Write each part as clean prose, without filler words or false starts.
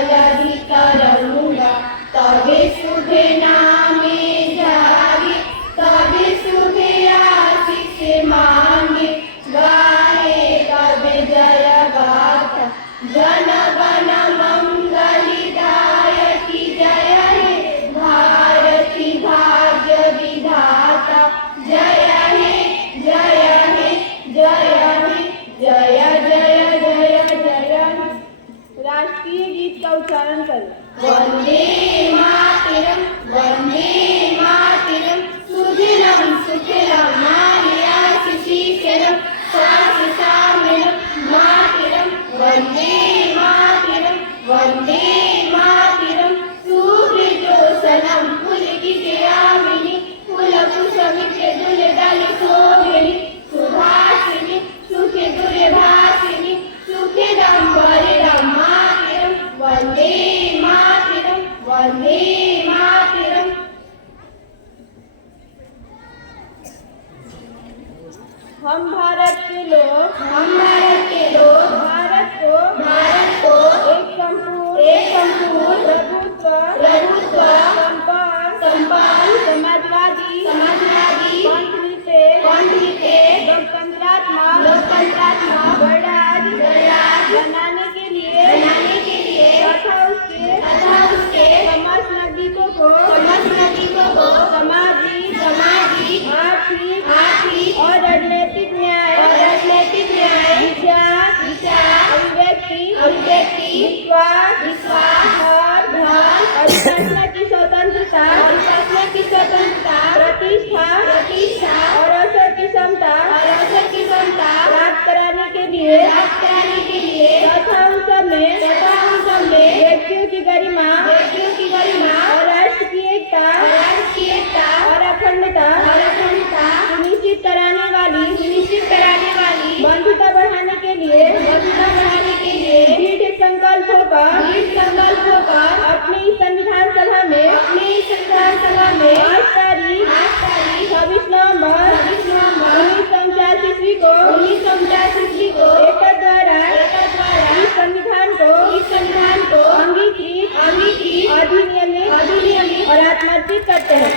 अधिक रहूंगा, तबे सुबह नामे जागे, तबे सुबह आशीष मांगे, गाए तबे जय गाथा जन गण मंगलदायकी जय हे भारती भाग्य विधाता जय हे जय हे जय हे जय जय जय जय। राष्ट्रीय गीत का उच्चारण करें। वंदे मातरम वंदे मातरम सुजलम सुफलम मातरम सुशीतलम सस्यश्यामलम मातरम वंदे मातरम वंदे मातरम सुहृदोसनं पुलकितयामिनी पुलकुसुमितदुलदलशोभिनी सुभाषिनी सुखदुर्भाषिनी सुखदम्बरदं मातरं वन्दे मातरं वन्दे मातरं। हम भारत के लोग, हम भारत के लोग भारत को एक संपूर्ण प्रभुत्व संपन्न समाजवादी पंथनीति लोकतंत्रात्मक गणराज्य बनाने के लिए तथा उसके समस्त नागरिकों को सामाजिक आर्थिक और राजनीतिक न्याय विचार अभिव्यक्ति विश्वास धर्म अनुशासन की स्वतंत्रता प्रतिष्ठा और अवसर की क्षमता प्राप्त कराने के लिए तथा उन सब में व्यक्तियों की गरिमा और राष्ट्र की एकता और अखंडता सुनिश्चित कराने वाली बंधुता बढ़ाने के लिए दृढ़ संकल्प होकर अपनी संविधान सभा में 8 तारीख 26 नवंबर 1949 को एकर द्वारा इस संविधान को अंगीकृत अधिनियमित और आत्मर्पित करते हैं।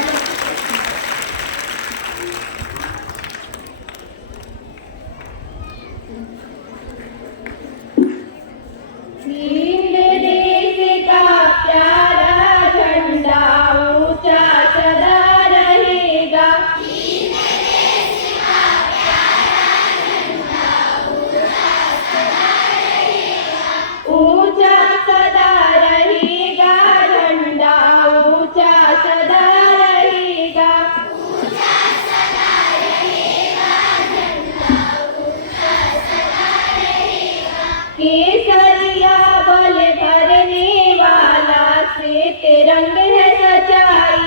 हिंद देश का प्यारा झंडा ऊंचा सदा रहेगा, ऊंचा सदा रहेगा झंडा ऊंचा सदा रहेगा, केसरिया बल भरने वाला श्वेत रंग है सच्चाई,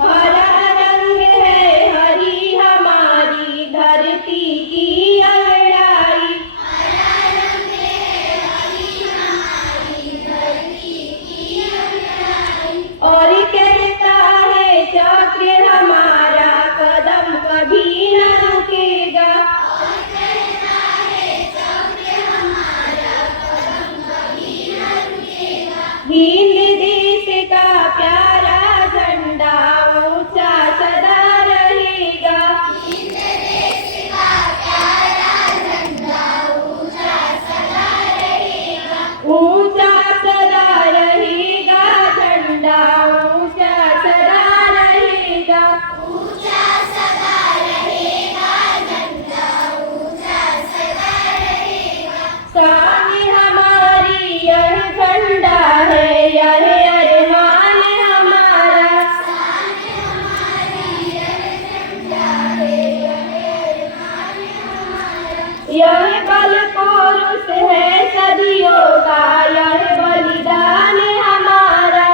हरा रंग है हरी हमारी धरती की अंगड़ाई, और कहता है चक्र हमारा कदम कभी न रुकेगा, हिंद देश का प्यारा झंडा ऊंचा सदा रहेगा, ऊंचा सदा रहेगा झंडा ऊंचा सदा रहेगा, सामने हमारी यह झंडा है यह अरमान हमारा, यह बल पुरुष है सदियों का यह बलिदान हमारा,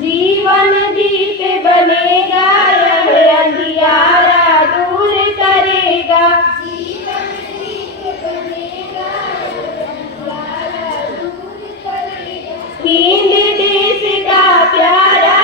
जीवन दीप बनेगा यह अंधियारा दूर करेगा, हिंद देश का प्यारा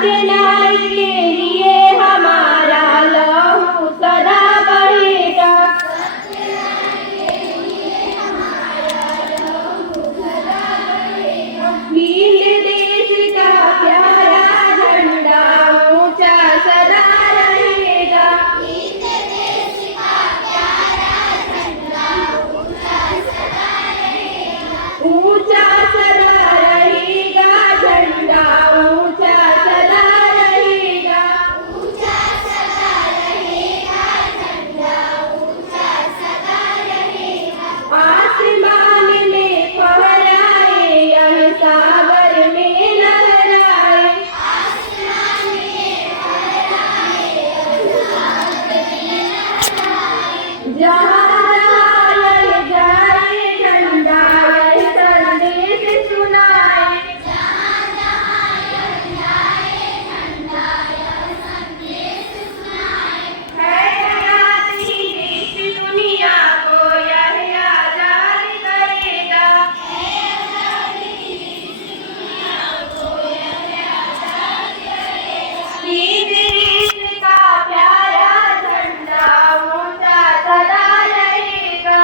सत्य न्याय के लिए हमारा लहू सदा बहेगा। नील देश का प्यारा झंडा ऊंचा सदा रहेगा। ऊंचा सदा रहेगा झंडा ऊंचा सदा रहेगा। आसमान में फहराए यह सागर में लहराए। जहाँ जहाँ यह जाए झंडा यह संदेश सुनाए। है हयाती देश दुनिया को यह आजाद करेगा। नील देश का प्यारा झंडा ऊंचा सदा रहेगा।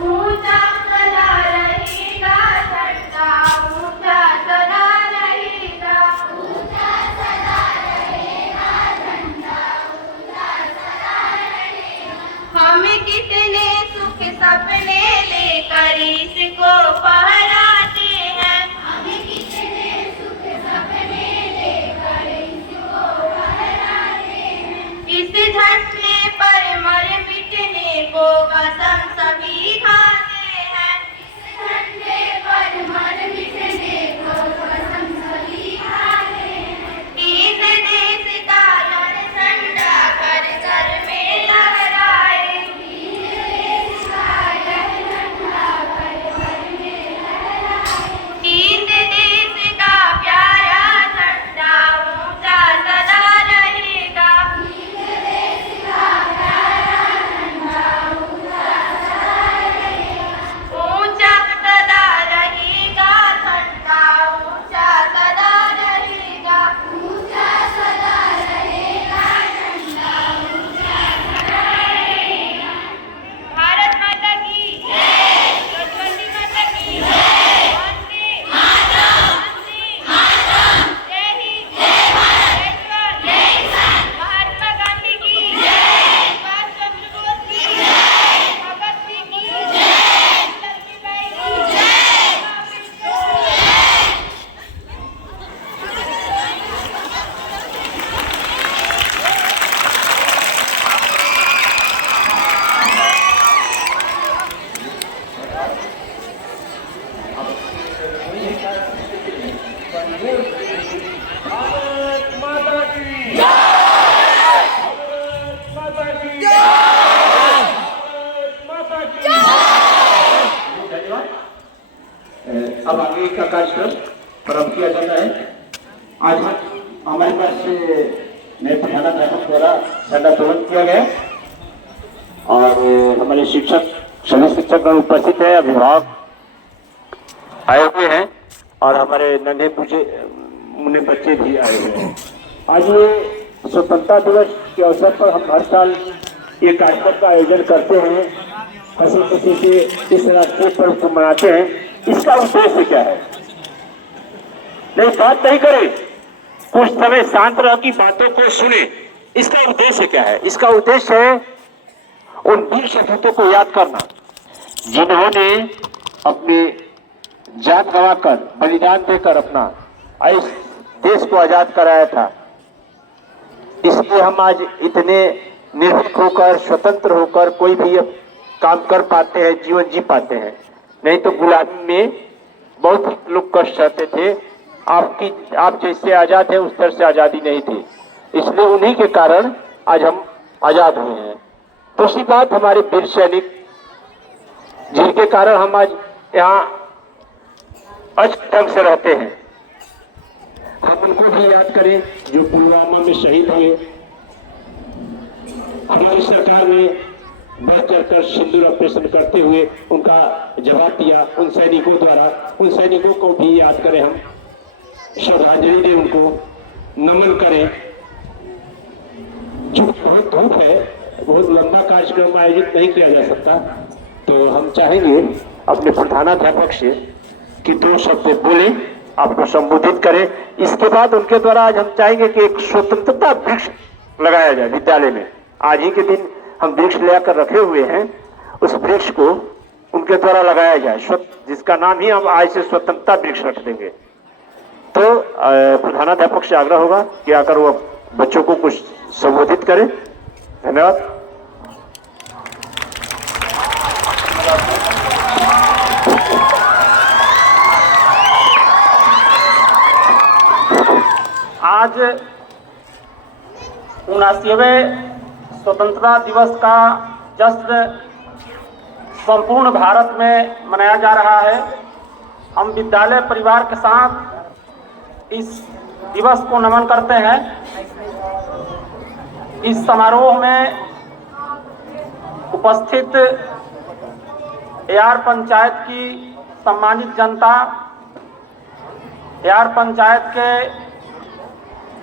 ऊंचा सदा रहेगा झंडा ऊंचा सदा रहेगा। हम कितने सुख सपने लेकर इसको फहराते हैं। इस झंडे पर मर मिटने को कसम सभी खाते हैं। इस देश का रण झंडा घर घर में लहराए। हिंद देश का प्यारा झंडा ऊंचा सदा रहेगा। ऊंचा सदा रहेगा झंडा ऊंचा सदा रहेगा। भारत माता की जय। सरस्वती माता की जय। वंदे वंदे जय हिंद जय जवान महात्मा गांधी की जय। सुभाष चंद्र बोस की जय। भगत सिंह की जय। लक्ष्मीबाई की जय। भारत माता की जय। भारत माता की जय। भारत माता की जय। धन्यवाद। अब आगे का कार्यक्रम प्रारंभ किया जाता है। आज हमारे पास नए प्रधान अध्यापक द्वारा झंडा तोलन किया गया और हमारे शिक्षक सभी शिक्षकगण उपस्थित है, अभिभावक आए हुए हैं और हमारे नन्हे पूछे मुन्ने बच्चे भी आए हुए हैं। आज ये स्वतंत्रता दिवस के अवसर पर हम हर साल ये कार्यक्रम का आयोजन करते हैं, हंसी खुशी से इस राष्ट्रीय पर्व को मनाते हैं। इसका उद्देश्य क्या है? नहीं, बात नहीं करें, कुछ समय शांत रह की बातों को सुने। इसका उद्देश्य क्या है? इसका उद्देश्य है उन वीर शहीदों को याद करना जिन्होंने अपने जान गंवाकर बलिदान देकर अपना इस देश को आजाद कराया था। इसलिए हम आज इतने निर्भीक होकर, स्वतंत्र होकर कोई भी काम कर पाते हैं, जीवन जी पाते हैं। नहीं तो गुलामी में बहुत लोग कष्ट सहते थे। आप जैसे आजाद है उस तरह से आजादी नहीं थी, इसलिए उन्हीं के कारण आज हम आजाद हुए हैं। दूसरी बात, हमारे वीर सैनिक जिनके कारण हम आज यहाँ अच्छे ढंग से रहते हैं, हम उनको भी याद करें जो पुलवामा में शहीद हुए। हमारी सरकार ने बढ़ चढ़कर सिंदूर ऑपरेशन करते हुए उनका जवाब दिया उन सैनिकों द्वारा। उन सैनिकों को भी याद करें, हम श्रद्धांजलि दें, उनको नमन करें। जो बहुत धूप है, बहुत लंबा कार्यक्रम आयोजित नहीं किया जा सकता, तो हम चाहेंगे अपने प्रधानाध्यापक से कि 2 शब्द बोले, आपको संबोधित करें। इसके बाद उनके द्वारा आज हम चाहेंगे कि एक स्वतंत्रता वृक्ष लगाया जाए विद्यालय में। आज ही के दिन हम वृक्ष लेकर रखे हुए हैं, उस वृक्ष को उनके द्वारा लगाया जाए, जिसका नाम ही हम आज से स्वतंत्रता वृक्ष रख देंगे। तो प्रधानाध्यापक से आग्रह होगा कि आकर वो बच्चों को कुछ संबोधित करें। धन्यवाद। आज 79वें स्वतंत्रता दिवस का जश्न संपूर्ण भारत में मनाया जा रहा है। हम विद्यालय परिवार के साथ इस दिवस को नमन करते हैं। इस समारोह में उपस्थित यार पंचायत की सम्मानित जनता, यार पंचायत के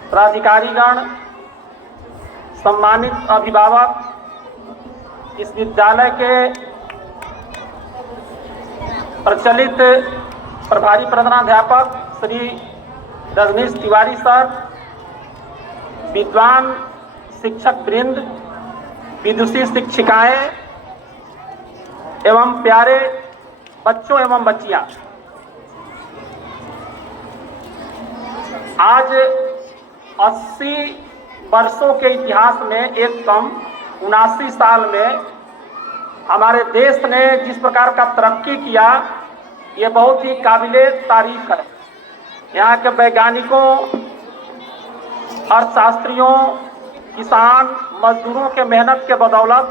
प्राधिकारीगण, सम्मानित अभिभावक, इस विद्यालय के प्रचलित प्रभारी प्रधानाध्यापक श्री रजनीश तिवारी सर, विद्वान शिक्षक वृंद, विदुषी शिक्षिकाएं एवं प्यारे बच्चों एवं बच्चियां, आज 80 वर्षों के इतिहास में एक कम 79 साल में हमारे देश ने जिस प्रकार का तरक्की किया, ये बहुत ही काबिले तारीफ है। यहाँ के वैज्ञानिकों, अर्थशास्त्रियों, किसान, मजदूरों के मेहनत के बदौलत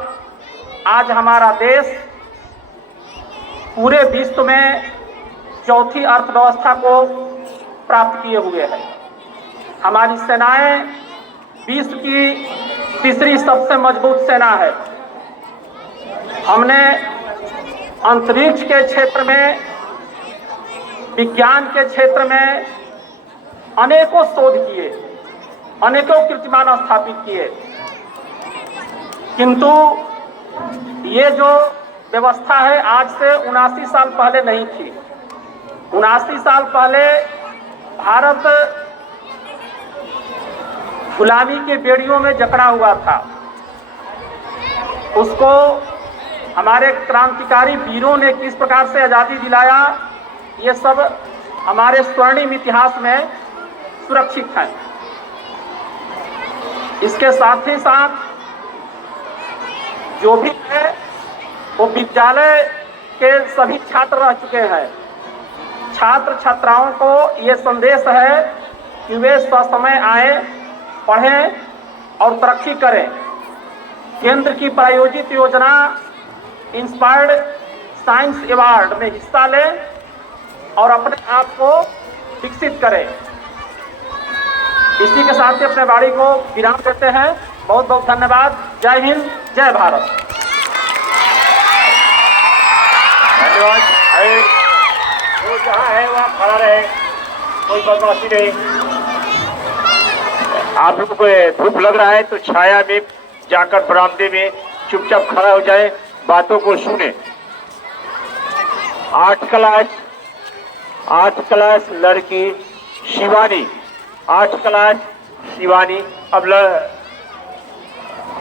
आज हमारा देश पूरे विश्व में चौथी अर्थव्यवस्था को प्राप्त किए हुए है। हमारी सेनाएं विश्व की तीसरी सबसे मजबूत सेना है। हमने अंतरिक्ष के क्षेत्र में, विज्ञान के क्षेत्र में अनेकों शोध किए, अनेकों कीर्तिमान स्थापित किए, किंतु ये जो व्यवस्था है आज से 79 साल पहले नहीं थी। 79 साल पहले भारत गुलामी के बेड़ियों में जकड़ा हुआ था। उसको हमारे क्रांतिकारी वीरों ने किस प्रकार से आज़ादी दिलाया, ये सब हमारे स्वर्णिम इतिहास में सुरक्षित है। इसके साथ ही साथ जो भी है वो विद्यालय के सभी छात्र रह चुके हैं। छात्र छात्राओं को ये संदेश है कि वे ससमय आए, पढ़ें और तरक्की करें। केंद्र की प्रायोजित योजना इंस्पायर्ड साइंस अवार्ड में हिस्सा लें और अपने आप को विकसित करें। इसी के साथ ही अपने वाणी को विराम देते हैं। बहुत बहुत धन्यवाद। जय हिंद, जय भारत। धन्यवाद। वो जहाँ है वहाँ खड़ा रहे, कोई बदमाशी नहीं। आप लोगों को धूप लग रहा है तो छाया में जाकर बरामदे में चुपचाप खड़ा हो जाए, बातों को सुने। 8 क्लास लड़की शिवानी, 8 क्लास शिवानी अब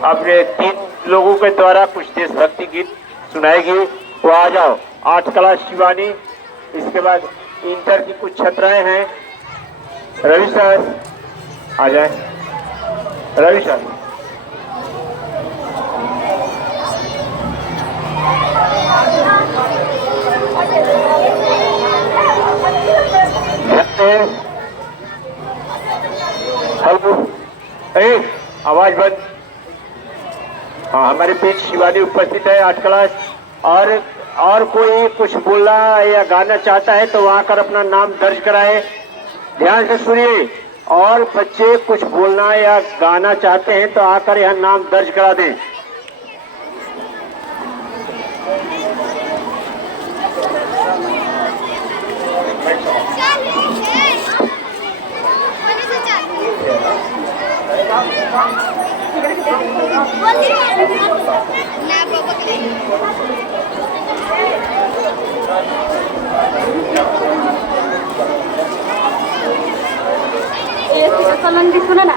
अपने 3 लोगों के द्वारा कुछ देशभक्ति गीत सुनाएगी। वो आ जाओ। 8 क्लास शिवानी। इसके बाद इंटर की कुछ छात्राएं हैं। रवि सर आ जाए। रवि सर हेलो, आवाज बंद। हाँ, हमारे बीच शिवानी उपस्थित है, 8 क्लास। और कोई कुछ बोलना या गाना चाहता है तो वहां कर अपना नाम दर्ज कराए। ध्यान से सुनिए। और बच्चे कुछ बोलना या गाना चाहते हैं तो आकर यहाँ नाम दर्ज करा दें। सुना ना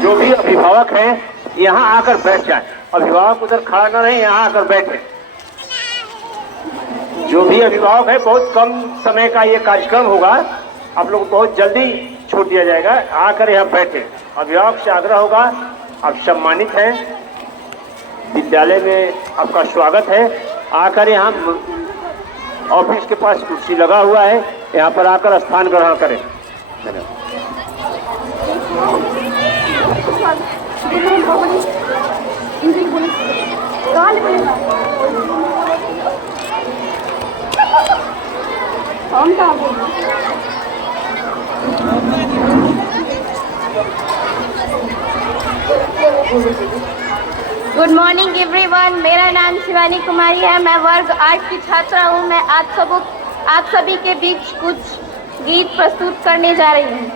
जो भी अभिभावक हैं यहाँ आकर बैठ जाएं। अभिभावक उधर खड़ा न रहे, यहाँ आकर बैठे। जो भी अभिभावक है, बहुत कम समय का ये कार्यक्रम होगा, आप लोग बहुत जल्दी छोड़ दिया जाएगा, आकर यहाँ बैठे। अभिभावक से आग्रह होगा, आप सम्मानित हैं, विद्यालय में आपका स्वागत है। आकर यहाँ ऑफिस के पास कुर्सी लगा हुआ है, यहाँ पर आकर स्थान ग्रहण करें। गुड मॉर्निंग एवरीवन, मेरा नाम शिवानी कुमारी है। मैं वर्ग 8 की छात्रा हूँ। मैं आप सभी के बीच कुछ गीत प्रस्तुत करने जा रही हूँ।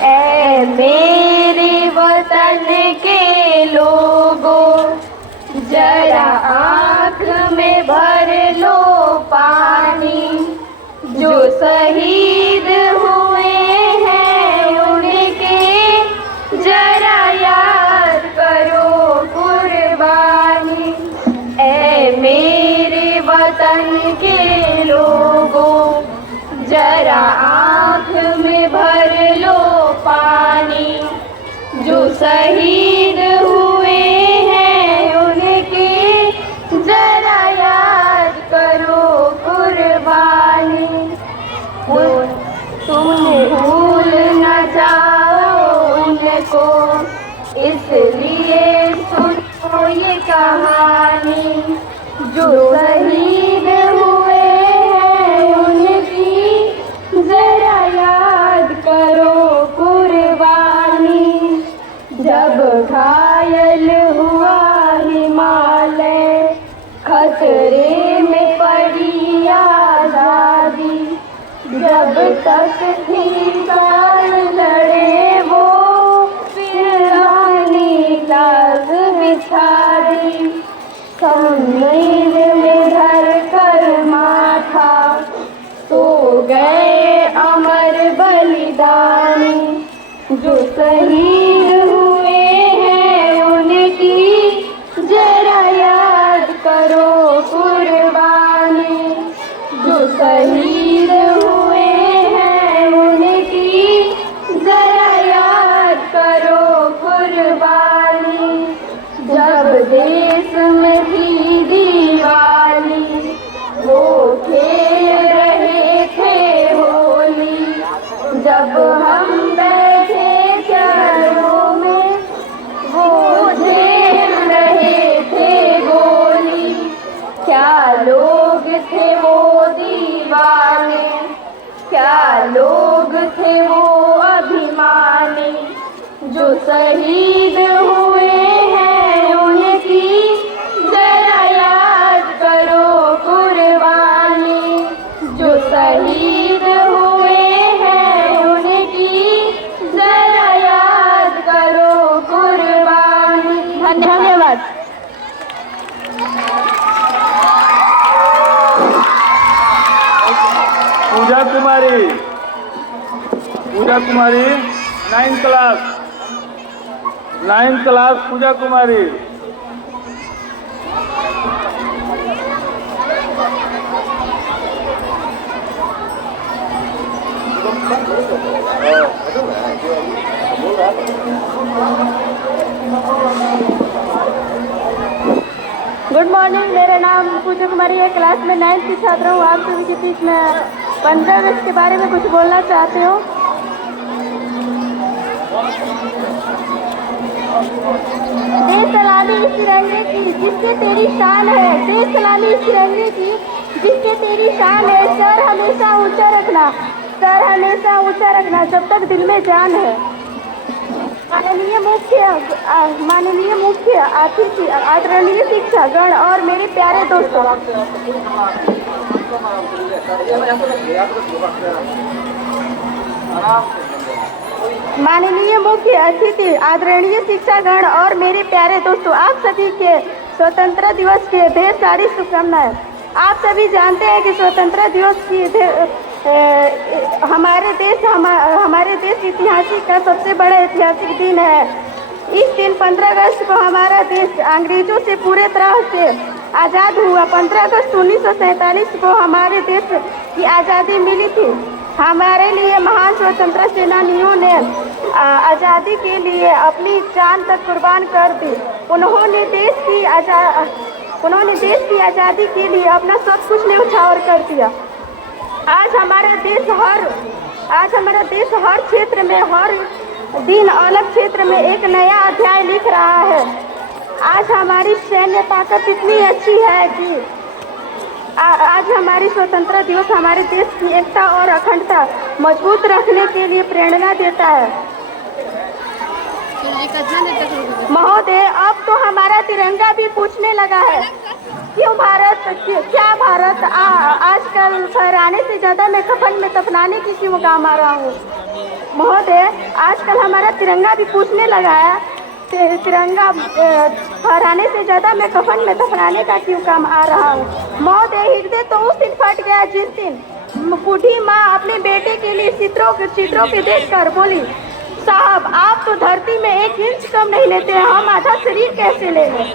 ऐ मेरे वतन के लोगों, जरा आँख में भर लो पानी। जो शहीद हुए हैं उनके जरा याद करो कुर्बानी। ऐ मेरे वतन के लोगों, जरा आँख में भर लो पानी। जो शहीद हुए हैं उनके जरा याद करो कुर्बानी। तुम भूल न जाओ उनको, इसलिए सुनो ये कहानी। जो शहीद हुए हैं उनकी जरा याद करो कुर्बानी। जब घायल हुआ हिमालय, खतरे में पड़ी आजादी। जब तक थी प्राण लड़े वो, फिर रानी लाज बिछा दी। सम्मेल में धर कर माथा, सो गए अमर बलिदानी। जो शहीद हुए हैं उनकी जरा याद करो कुर्बानी। जो शहीद हुए हैं उनकी जरा याद करो कुर्बानी। जब देश में थी दिवाली, वो खेल रहे थे होली। जब हम बैठे चरणों में, वो झेल रहे थे गोली। क्या लोग थे वो दीवाने, क्या लोग थे वो अभिमानी। जो शहीद हुए हैं उनकी जरा याद करो कुर्बानी। जो शहीद हुए हैं उनकी जरा याद करो कुर्बानी। धन्यवाद। पूजा कुमारी 9th क्लास पूजा कुमारी। गुड मॉर्निंग, मेरा नाम पूजा कुमारी है। क्लास में 9th की छात्रा हूँ। आप सभी के बीच में 15 अगस्त के बारे में कुछ बोलना चाहती हूँ। देश सलामी इस तिरंगे की जिससे तेरी शान है, देश सलामी इस तिरंगे की जिससे तेरी शान है। सर हमेशा ऊंचा रखना, सर हमेशा ऊंचा रखना जब तक दिल में जान है। माननीय मुख्य अतिथि, आदरणीय शिक्षकगण और मेरे प्यारे दोस्तों, माननीय मुख्य अतिथि, आदरणीय शिक्षकगण और मेरे प्यारे दोस्तों, आप सभी के स्वतंत्रता दिवस के ढेर सारी शुभकामनाएं। आप सभी जानते हैं कि स्वतंत्रता दिवस की हमारे देश इतिहास का सबसे बड़ा ऐतिहासिक दिन है। इस दिन 15 अगस्त को हमारा देश अंग्रेजों से पूरे तरह से आज़ाद हुआ। 15 अगस्त 1947 को हमारे देश की आज़ादी मिली थी। हमारे लिए महान स्वतंत्रता सेनानियों ने आज़ादी के लिए अपनी जान तक कुर्बान कर दी। उन्होंने देश की आज़ादी के लिए अपना सब कुछ न्यौछावर कर दिया। आज हमारा देश हर क्षेत्र में, हर दिन अलग क्षेत्र में एक नया अध्याय लिख रहा है। आज हमारी सैन्य ताकत इतनी अच्छी है कि आज हमारी स्वतंत्रता दिवस हमारे देश की एकता और अखंडता मजबूत रखने के लिए प्रेरणा देता है। महोदय, अब तो हमारा तिरंगा भी पूछने लगा है, क्या भारत आजकल फहराने से ज़्यादा मैं कफन में दफनाने की क्यों काम आ रहा हूँ। महोदय, आजकल हमारा तिरंगा भी पूछने लगा है, तिरंगा फहराने से ज़्यादा मैं कफन में दफनाने का क्यों काम आ रहा हूँ। महोदय, हृदय तो उस दिन फट गया जिस दिन बूढ़ी माँ अपने बेटे के लिए चित्रों पे देखकर बोली, साहब आप तो धरती में 1 इंच कम नहीं लेते हैं, हम आधा शरीर कैसे ले लें।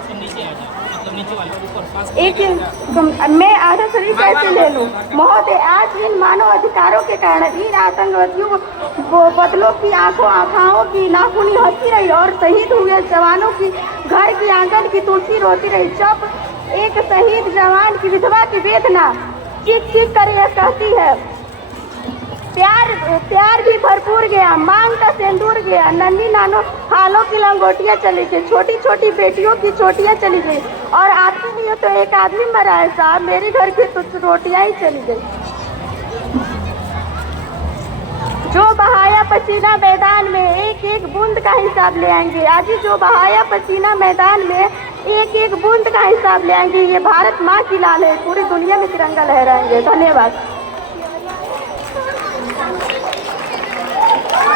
मैं आधा शरीर कैसे ले लूं। महोदय, आज इन मानव अधिकारों के कारण इन आतंकवादियों बदलों की आँखों की नाखूनी हंसी रही और शहीद हुए जवानों की घर की आंगन की तुलसी रोती रही। जब एक शहीद जवान की विधवा की वेदना चीख चीख कर यह कहती है, प्यार भी भरपूर गया, मांग का सिंदूर गया, नन्ही नानो हालों की लंगोटियाँ चली गई, छोटी छोटी बेटियों की चोटियाँ चली गई और आपके लिए तो एक आदमी मरा है साहब, मेरे घर की तो रोटियाँ ही चली गई। जो बहाया पसीना मैदान में एक एक बूंद का हिसाब ले आएंगे। आज जो बहाया पसीना मैदान में एक एक बूंद का हिसाब ले आएंगे। ये भारत माँ की लाल है, पूरी दुनिया में तिरंगा लहराएंगे। धन्यवाद।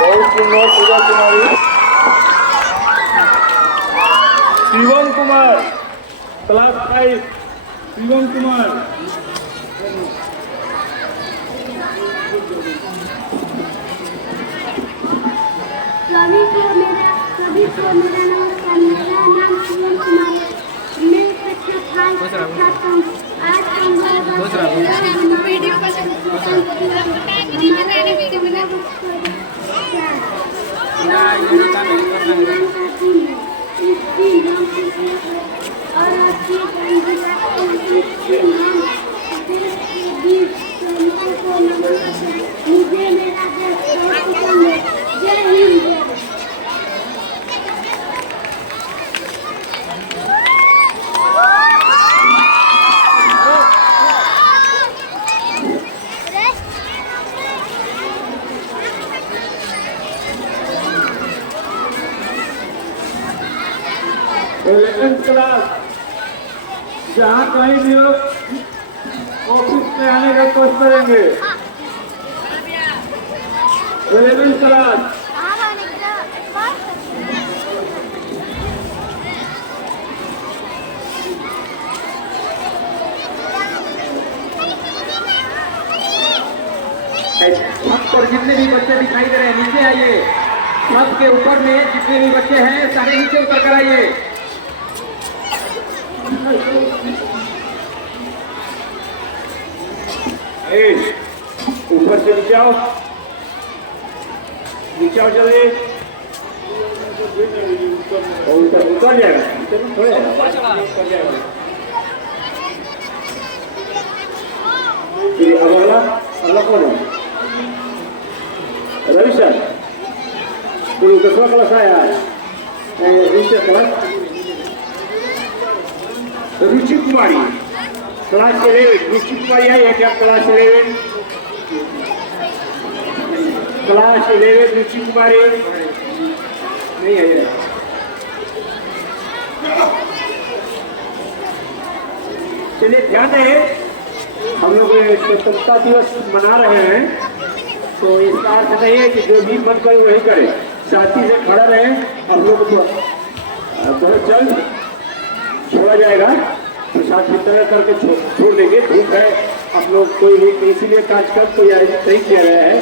बहुत सुंदर पूजा कुमारी। शिवम कुमार, क्लास 5, शिवम कुमार। सभी को मेरा नमस्कार। मेरा नाम शिवम कुमार है। मैं कक्षा 5 छात्र हूँ। आज मुझे मेरा देश जय हिंद। क्लास जहाँ कहीं भी हो ऑफिस में आने का कोशिश करेंगे। 11th क्लास छत पर जितने भी बच्चे दिखाई दे रहे हैं नीचे आइए। छत के ऊपर में जितने भी बच्चे हैं सारे नीचे उतर कर आइए। ऊपर से नीचे आओ जल्दी। उतर जाएगा थोड़े अगला कौन है? रवि सर, 10वां क्लास आया है। रुचि कुमारी क्लास 11 रुचि कुमारी आई है क्या? क्लास 11 रुचि कुमारी नहीं है। चलिए ध्यान है, हम लोग स्वतंत्रता दिवस मना रहे हैं, तो इसका अर्थ नहीं है कि जो भी मन करे वही करे, साथी से खड़ा रहे। हम लोग बहुत जल्द छोड़ा जाएगा, तो साथ वितरण करके छोड़ देंगे। धूप है, हम लोग कोई भी इसीलिए कार्यक्रम तैयारी नहीं किया गया है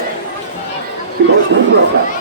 कि बहुत धूप रहता है।